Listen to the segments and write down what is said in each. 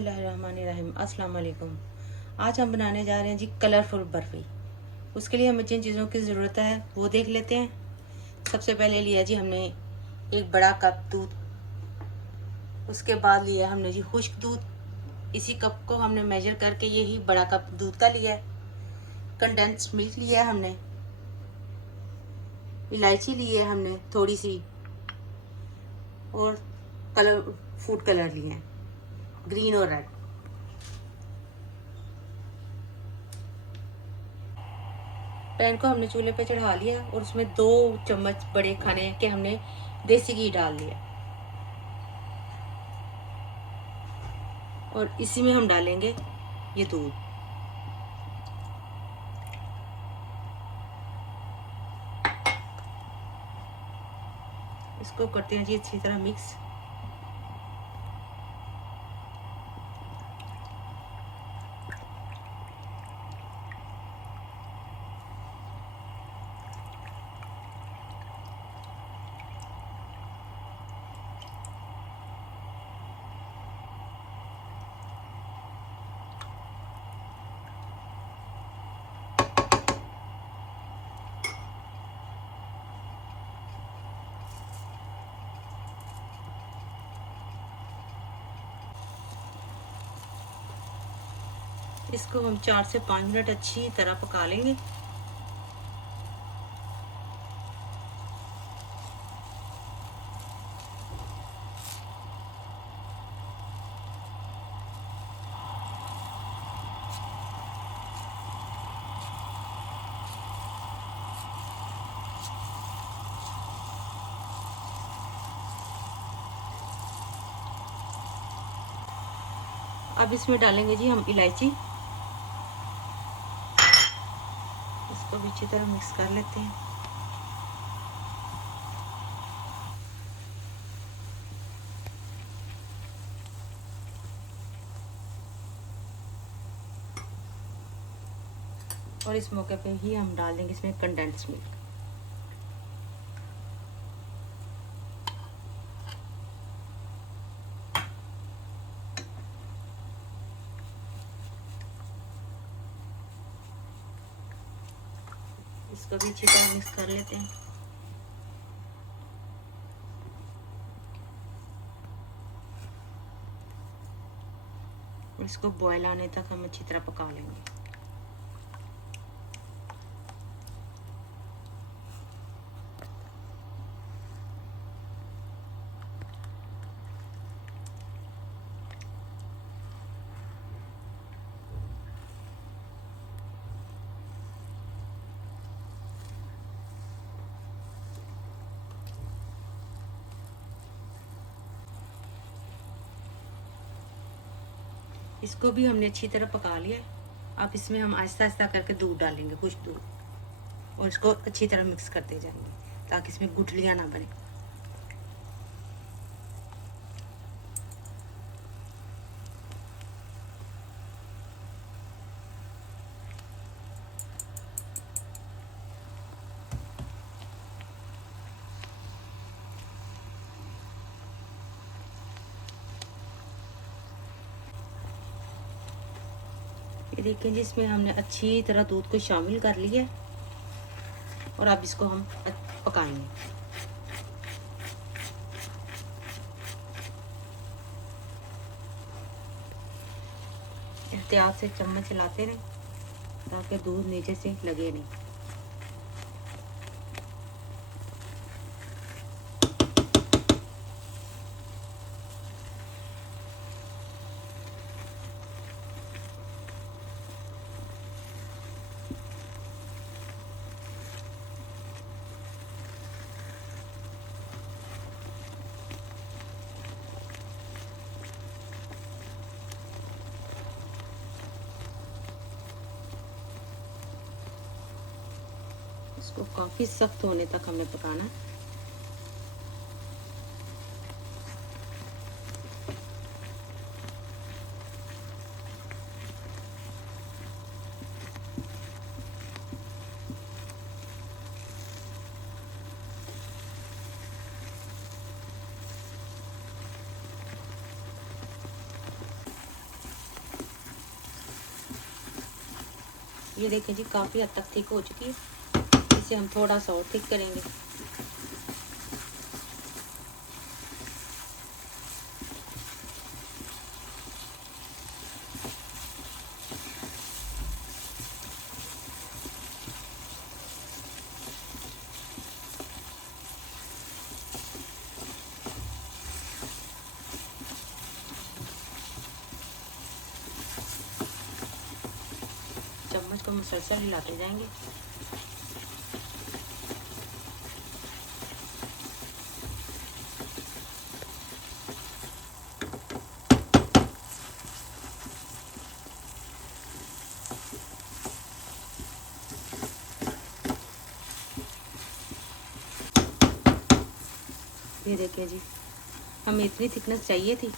बिस्मिल्लाहिर्रहमानिर्रहीम। अस्सलाम वालेकुम। आज हम बनाने जा रहे हैं जी कलरफुल बर्फ़ी। उसके लिए हमें जिन चीज़ों की ज़रूरत है वो देख लेते हैं। सबसे पहले लिया जी हमने एक बड़ा कप दूध। उसके बाद लिया हमने जी खुश्क दूध। इसी कप को हमने मेजर करके यही बड़ा कप दूध का लिया है। कंडेंस्ड मिल्क लिया है हमने। इलायची ली है हमने थोड़ी सी, और कलर फूड कलर लिए हैं, ग्रीन और रेड। पैन को हमने चूल्हे पे चढ़ा लिया और उसमें 2 चम्मच बड़े खाने के हमने देसी घी डाल दिया, और इसी में हम डालेंगे ये दूध। इसको करते हैं जी अच्छी तरह मिक्स। इसको हम 4 से 5 मिनट अच्छी तरह पका लेंगे। अब इसमें डालेंगे जी हम इलायची। इसको भी अच्छी तरह मिक्स कर लेते हैं। और इस मौके पे ही हम डाल देंगे इसमें कंडेंस्ड मिल्क। इसको भी अच्छी तरह मिक्स कर लेते हैं। इसको बॉयल आने तक हम अच्छी तरह पका लेंगे। इसको भी हमने अच्छी तरह पका लिया है। अब इसमें हम आहिस्ता आहिस्ता करके दूध डालेंगे, कुछ दूध, और इसको अच्छी तरह मिक्स करते जाएंगे ताकि इसमें गुठलियाँ ना बने। ये देखिए जी, इसमें हमने अच्छी तरह दूध को शामिल कर लिया है, और अब इसको हम पकाएंगे। एहतियात से चम्मच चलाते रहें ताकि दूध नीचे से लगे नहीं। इसको काफ़ी सख्त होने तक हमें पकाना है। ये देखें जी काफ़ी हद तक थिक हो चुकी है। इसे हम थोड़ा सा और थिक करेंगे। चम्मच को मुसलसल हिलाते जाएंगे। ये देखिए जी, हमें इतनी थिकनेस चाहिए थी।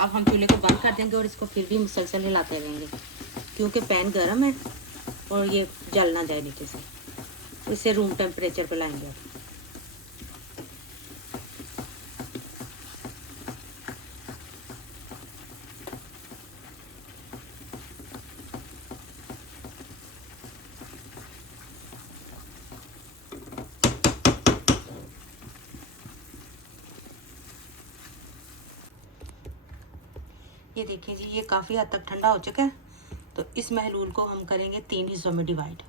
अब हम चूल्हे को बंद कर देंगे और इसको फिर भी मुसलसल हिलाते रहेंगे, क्योंकि पैन गर्म है और ये जल ना जाए नीचे से। इसे रूम टेम्परेचर पर लाएंगे अब। ये देखिए जी, ये काफ़ी हद तक ठंडा हो चुका है। तो इस महलूल को हम करेंगे 3 हिस्सों में डिवाइड।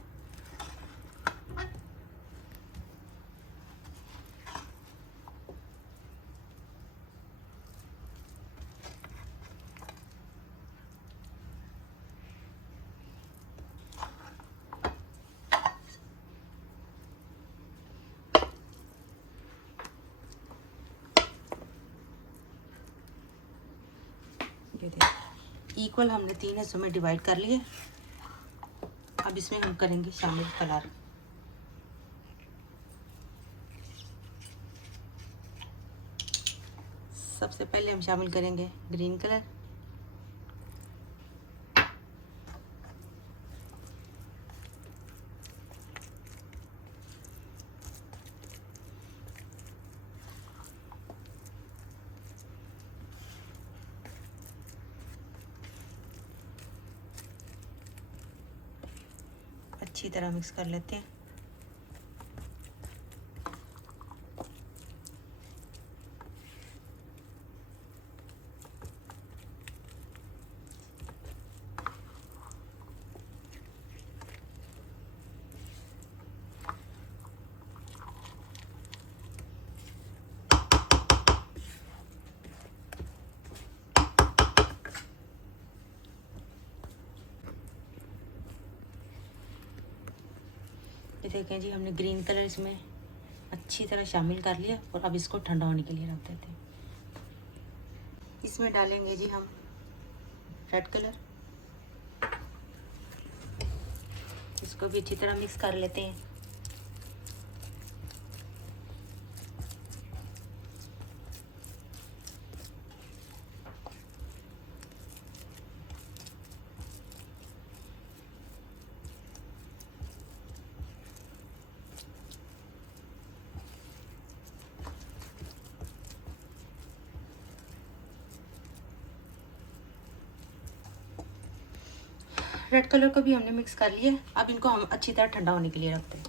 ये देखिए इक्वल हमने 3 हिस्सों में डिवाइड कर लिए। अब इसमें हम करेंगे शामिल कलर। सबसे पहले हम शामिल करेंगे ग्रीन कलर। अच्छी तरह मिक्स कर लेते हैं। ये देखें जी, हमने ग्रीन कलर इसमें अच्छी तरह शामिल कर लिया और अब इसको ठंडा होने के लिए रख देते हैं। इसमें डालेंगे जी हम रेड कलर। इसको भी अच्छी तरह मिक्स कर लेते हैं। रेड कलर को भी हमने मिक्स कर लिया। अब इनको हम अच्छी तरह ठंडा होने के लिए रखते हैं।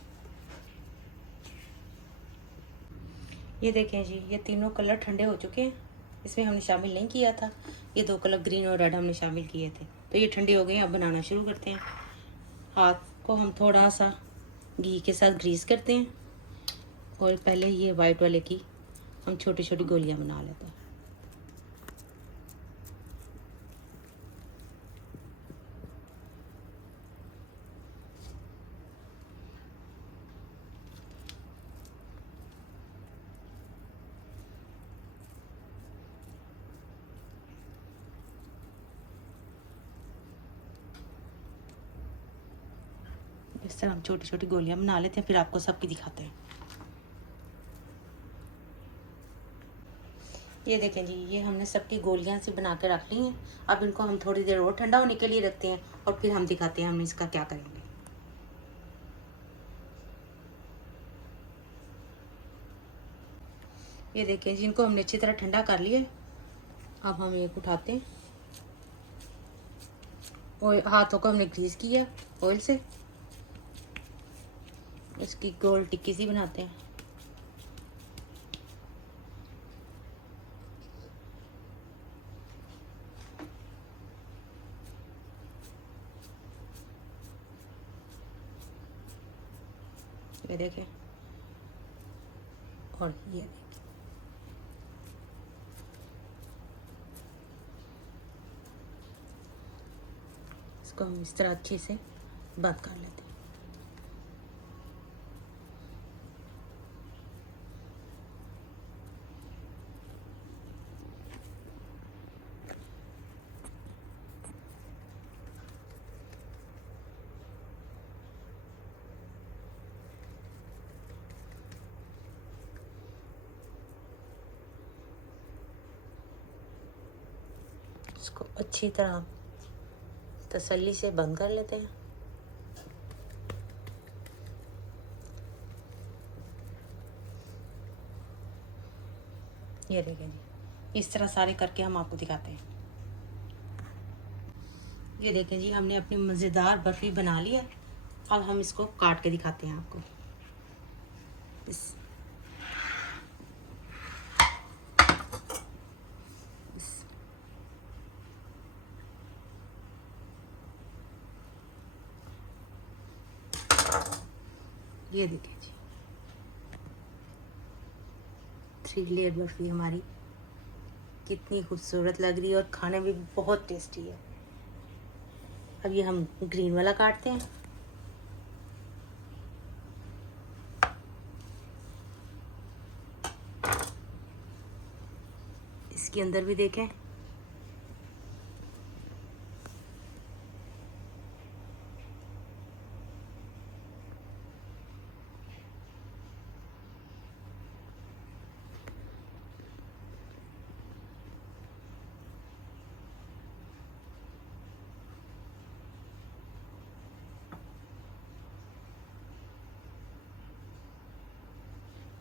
ये देखें जी, ये तीनों कलर ठंडे हो चुके हैं। इसमें हमने शामिल नहीं किया था, ये 2 कलर ग्रीन और रेड हमने शामिल किए थे। तो ये ठंडे हो गए हैं। अब बनाना शुरू करते हैं। हाथ को हम थोड़ा सा घी के साथ ग्रीस करते हैं और पहले ये वाइट वाले की हम छोटी छोटी गोलियां बना लेते हैं। इस तरह हम छोटी छोटी गोलियां बना लेते हैं, फिर आपको सबकी दिखाते हैं। ये देखें जी, ये हमने सबकी गोलियां से बना के रख ली हैं। अब इनको हम थोड़ी देर और ठंडा होने के लिए रखते हैं और फिर हम दिखाते हैं हम इसका क्या करेंगे। ये देखें जी, इनको हमने अच्छी तरह ठंडा कर लिया। अब हम एक उठाते हैं और हाथों को हमने ग्रीस किया ऑयल से। इसकी गोल टिक्की सी बनाते हैं। ये देखें, और ये देखें, इसको हम इस तरह अच्छे से बंद कर लेते हैं। इसको अच्छी तरह तसल्ली से बंद कर लेते हैं। ये देखें जी, इस तरह सारे करके हम आपको दिखाते हैं। ये देखें जी, हमने अपनी मज़ेदार बर्फ़ी बना ली है। अब हम इसको काट के दिखाते हैं आपको। ये देखिए जी, 3 लेयर बर्फ़ी हमारी कितनी खूबसूरत लग रही है और खाने में भी बहुत टेस्टी है। अब ये हम ग्रीन वाला काटते हैं। इसके अंदर भी देखें,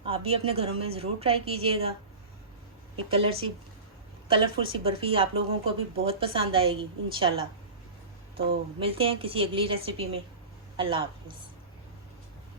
आप भी अपने घरों में ज़रूर ट्राई कीजिएगा। ये कलरफुल सी बर्फ़ी आप लोगों को भी बहुत पसंद आएगी इंशाल्लाह। तो मिलते हैं किसी अगली रेसिपी में। अल्लाह हाफ़िज़।